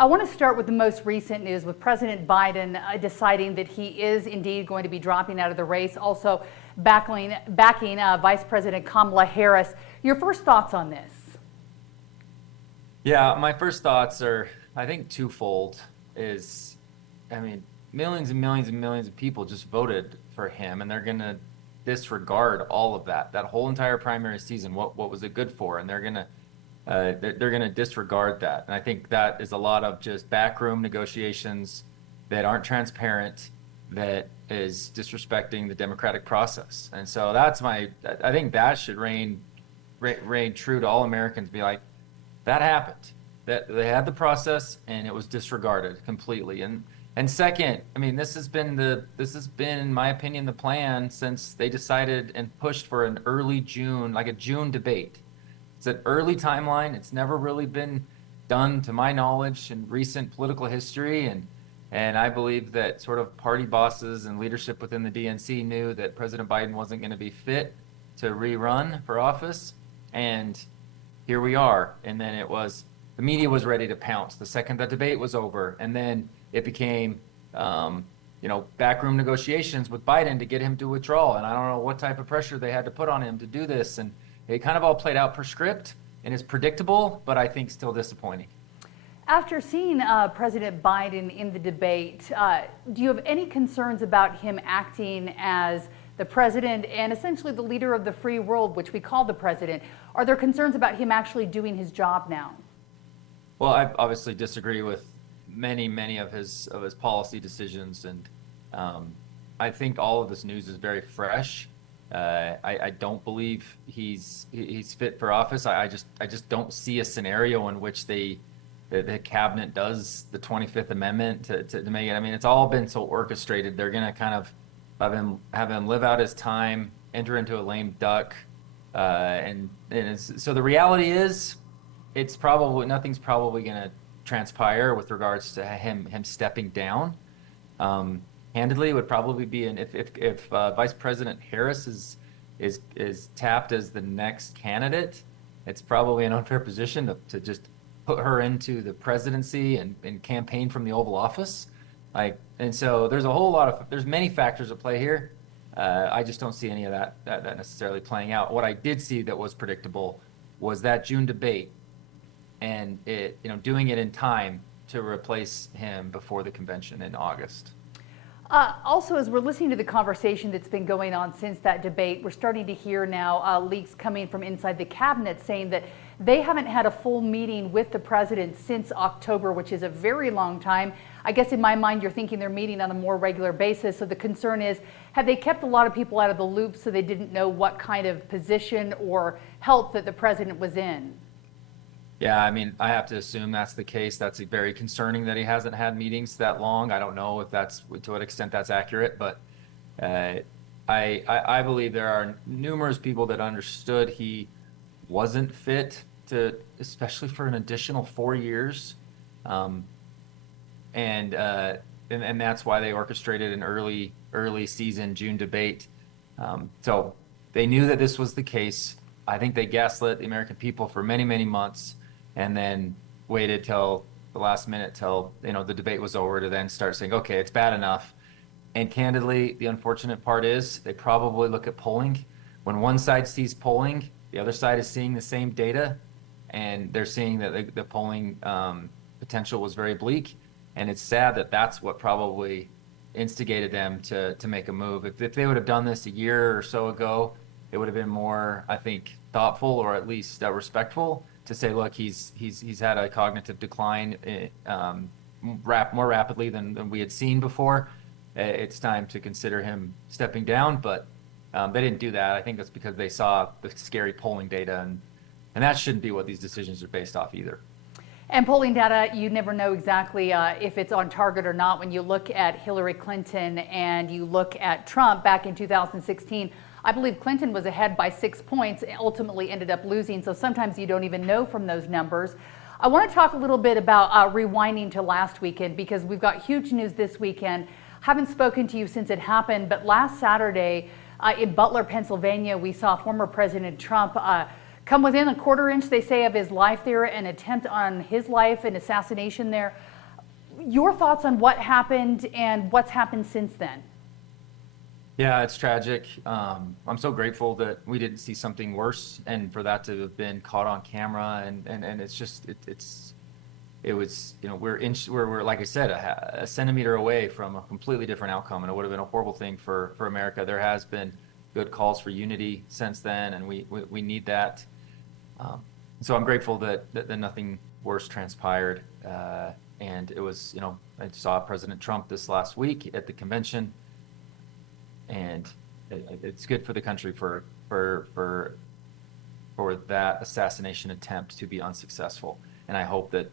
I want to start with the most recent news with President Biden deciding that he is indeed going to be dropping out of the race, also backing Vice President Kamala Harris. Your first thoughts on this? Yeah, my first thoughts are, I think, twofold. Millions and millions and millions of people just voted for him, and they're going to disregard all of that whole entire primary season. What was it good for? And they're going to disregard that. And I think that is a lot of just backroom negotiations that aren't transparent, that is disrespecting the democratic process. And so I think that should reign true to all Americans. Be like, that happened. That they had the process and it was disregarded completely. And second, this has been, in my opinion, the plan since they decided and pushed for an early June, like a June debate. It's an early timeline. It's never really been done, to my knowledge, in recent political history. And I believe that sort of party bosses and leadership within the DNC knew that President Biden wasn't going to be fit to rerun for office. And here we are. And then the media was ready to pounce the second the debate was over. And then it became, backroom negotiations with Biden to get him to withdraw. And I don't know what type of pressure they had to put on him to do this. And it kind of all played out per script and is predictable, but I think still disappointing. After seeing President Biden in the debate, do you have any concerns about him acting as the president and essentially the leader of the free world, which we call the president? Are there concerns about him actually doing his job now? Well, I obviously disagree with many of his policy decisions, and I think all of this news is very fresh. I don't believe he's fit for office. I just don't see a scenario in which the cabinet does the 25th Amendment to make it. It's all been so orchestrated. They're going to kind of have him live out his time, enter into a lame duck, so the reality is, nothing's probably going to transpire with regards to him stepping down. Handedly, it would probably be if Vice President Harris is tapped as the next candidate, it's probably an unfair position to just put her into the presidency and campaign from the Oval Office. And so there's many factors at play here. I just don't see any of that necessarily playing out. What I did see that was predictable was that June debate, and doing it in time to replace him before the convention in August. Also, as we're listening to the conversation that's been going on since that debate, we're starting to hear now leaks coming from inside the cabinet saying that they haven't had a full meeting with the president since October, which is a very long time. I guess in my mind, you're thinking they're meeting on a more regular basis. So the concern is, have they kept a lot of people out of the loop so they didn't know what kind of position or help that the president was in? Yeah, I have to assume that's the case. That's very concerning that he hasn't had meetings that long. I don't know if to what extent that's accurate, but I believe there are numerous people that understood he wasn't fit especially for an additional 4 years, and that's why they orchestrated an early season June debate. So they knew that this was the case. I think they gaslit the American people for many months, and then waited till the last minute, till the debate was over, to then start saying, okay, it's bad enough. And candidly, the unfortunate part is they probably look at polling. When one side sees polling, the other side is seeing the same data, and they're seeing that the polling potential was very bleak. And it's sad that that's what probably instigated them to make a move. If they would have done this a year or so ago, it would have been more, I think, thoughtful, or at least respectful, to say, look, he's had a cognitive decline more rapidly than we had seen before. It's time to consider him stepping down, but they didn't do that. I think that's because they saw the scary polling data, and that shouldn't be what these decisions are based off either. And polling data, you never know exactly if it's on target or not. When you look at Hillary Clinton and you look at Trump back in 2016, I believe Clinton was ahead by 6 points, ultimately ended up losing. So sometimes you don't even know from those numbers. I want to talk a little bit about rewinding to last weekend, because we've got huge news this weekend. Haven't spoken to you since it happened, but last Saturday in Butler, Pennsylvania, we saw former President Trump come within a quarter inch, they say, of his life there, an attempt on his life, an assassination there. Your thoughts on what happened and what's happened since then? Yeah, it's tragic. I'm so grateful that we didn't see something worse, and for that to have been caught on camera, and it's just it was, you know, we're like I said, a centimeter away from a completely different outcome, and it would have been a horrible thing for America. There has been good calls for unity since then, and we need that. So I'm grateful that nothing worse transpired. And it was, you know, I saw President Trump this last week at the convention, and it's good for the country for that assassination attempt to be unsuccessful. And I hope that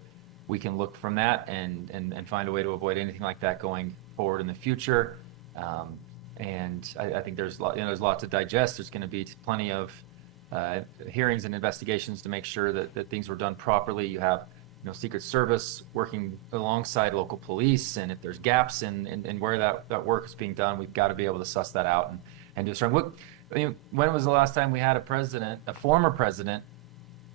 we can look from that and find a way to avoid anything like that going forward in the future. And I think there's there's a lot to digest. There's going to be plenty of hearings and investigations to make sure that things were done properly. You have, you know, Secret Service working alongside local police, and if there's gaps in where that work is being done, we've got to be able to suss that out and do something. I mean, when was the last time we had a former president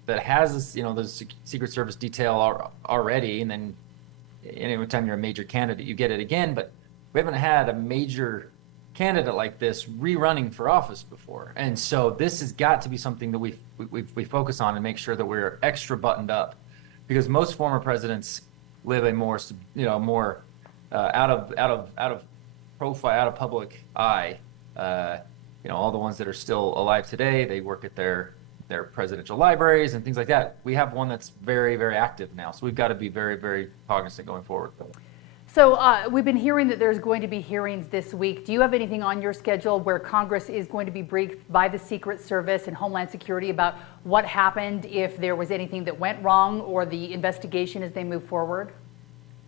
that has this, you know, the Secret Service detail already, and then every time you're a major candidate, you get it again, but we haven't had a major candidate like this rerunning for office before. And so this has got to be something that we focus on and make sure that we're extra buttoned up, because most former presidents live a more, you know, more out of profile, out of public eye. You know, all the ones that are still alive today, they work at their presidential libraries and things like that. We have one that's very, very active now, so we've got to be very, very cognizant going forward. So we've been hearing that there's going to be hearings this week. Do you have anything on your schedule where Congress is going to be briefed by the Secret Service and Homeland Security about what happened, if there was anything that went wrong, or the investigation as they move forward?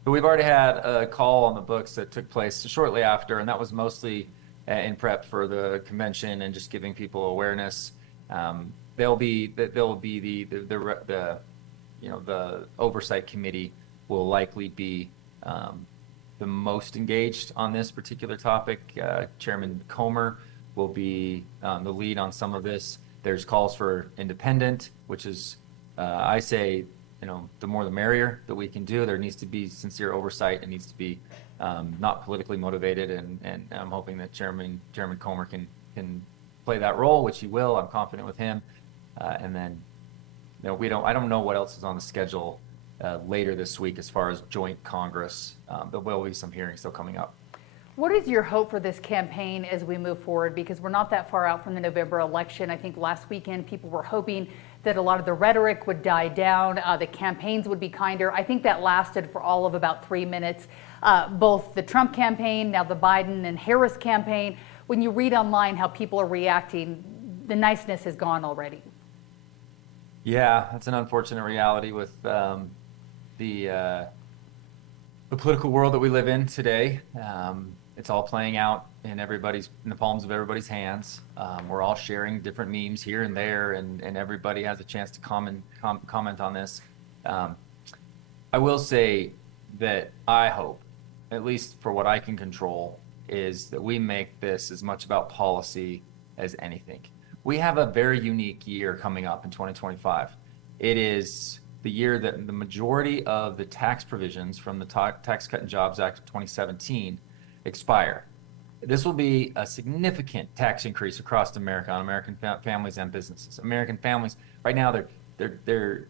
We've already had a call on the books that took place shortly after, and that was mostly in prep for the convention and just giving people awareness. There'll be the you know, the oversight committee will likely be the most engaged on this particular topic. Chairman Comer will be the lead on some of this. There's calls for independent, which is, I say, you know, the more the merrier that we can do. There needs to be sincere oversight. It needs to be not politically motivated, and I'm hoping that Chairman Comer can play that role, which he will. I'm confident with him. And then, you know, I don't know what else is on the schedule later this week as far as joint Congress. There will be some hearings still coming up. What is your hope for this campaign as we move forward? Because we're not that far out from the November election. I think last weekend people were hoping that a lot of the rhetoric would die down, the campaigns would be kinder. I think that lasted for all of about 3 minutes. Both the Trump campaign, now the Biden and Harris campaign, when you read online how people are reacting, the niceness has gone already. Yeah, that's an unfortunate reality with the political world that we live in today. It's all playing out in the palms of everybody's hands. We're all sharing different memes here and there, and everybody has a chance to comment on this. I will say that I hope, at least for what I can control, is that we make this as much about policy as anything. We have a very unique year coming up in 2025. It is the year that the majority of the tax provisions from the Tax Cut and Jobs Act of 2017 expire. This will be a significant tax increase across America on American families and businesses. American families, right now, their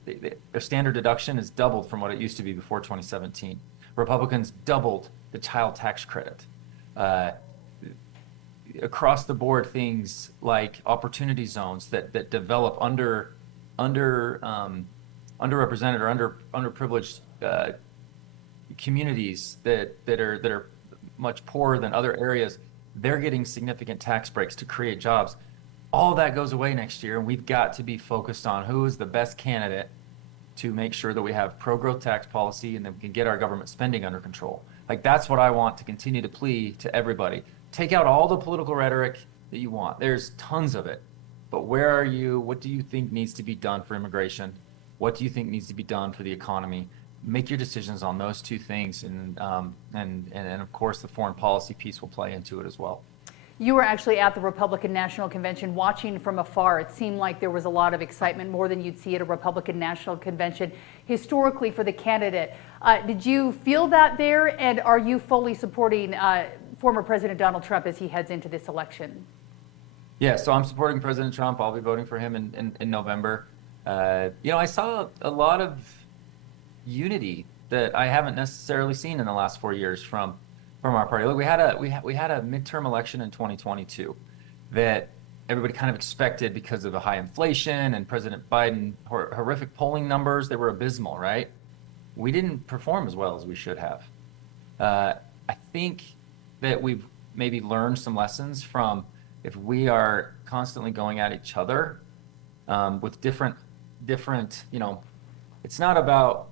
standard deduction is doubled from what it used to be before 2017. Republicans doubled the child tax credit. Across the board, things like opportunity zones that develop underrepresented or underprivileged communities that are much poorer than other areas, they're getting significant tax breaks to create jobs. All that goes away next year, and we've got to be focused on who is the best candidate to make sure that we have pro-growth tax policy and that we can get our government spending under control. Like, that's what I want to continue to plead to everybody. Take out all the political rhetoric that you want. There's tons of it. But where are you? What do you think needs to be done for immigration? What do you think needs to be done for the economy? Make your decisions on those two things, and of course the foreign policy piece will play into it as well. You were actually at the Republican National Convention watching from afar. It seemed like there was a lot of excitement, more than you'd see at a Republican National Convention historically for the candidate. Did you feel that there, and are you fully supporting former President Donald Trump as he heads into this election? Yeah, so I'm supporting President Trump. I'll be voting for him in November. I saw a lot of unity that I haven't necessarily seen in the last 4 years from our party. Look, we had a midterm election in 2022 that everybody kind of expected because of the high inflation and President Biden horrific polling numbers. They were abysmal, right? We didn't perform as well as we should have. I think that we've maybe learned some lessons from if we are constantly going at each other with different, it's not about,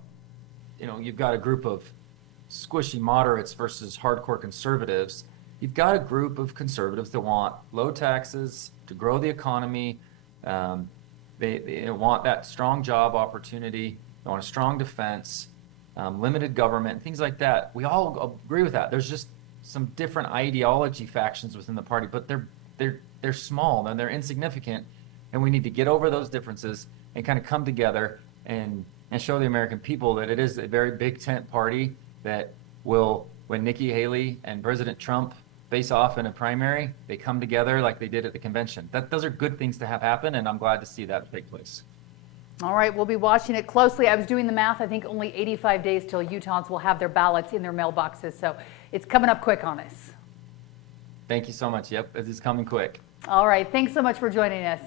you've got a group of squishy moderates versus hardcore conservatives. You've got a group of conservatives that want low taxes to grow the economy. They want that strong job opportunity. They want a strong defense, limited government, things like that. We all agree with that. There's just some different ideology factions within the party, but they're small and they're insignificant, and we need to get over those differences and kind of come together and show the American people that it is a very big tent party that will, when Nikki Haley and President Trump face off in a primary, they come together like they did at the convention. Those are good things to have happen, and I'm glad to see that take place. All right, we'll be watching it closely. I was doing the math. I think only 85 days till Utahns will have their ballots in their mailboxes, so it's coming up quick on us. Thank you so much. Yep, it is coming quick. All right, thanks so much for joining us.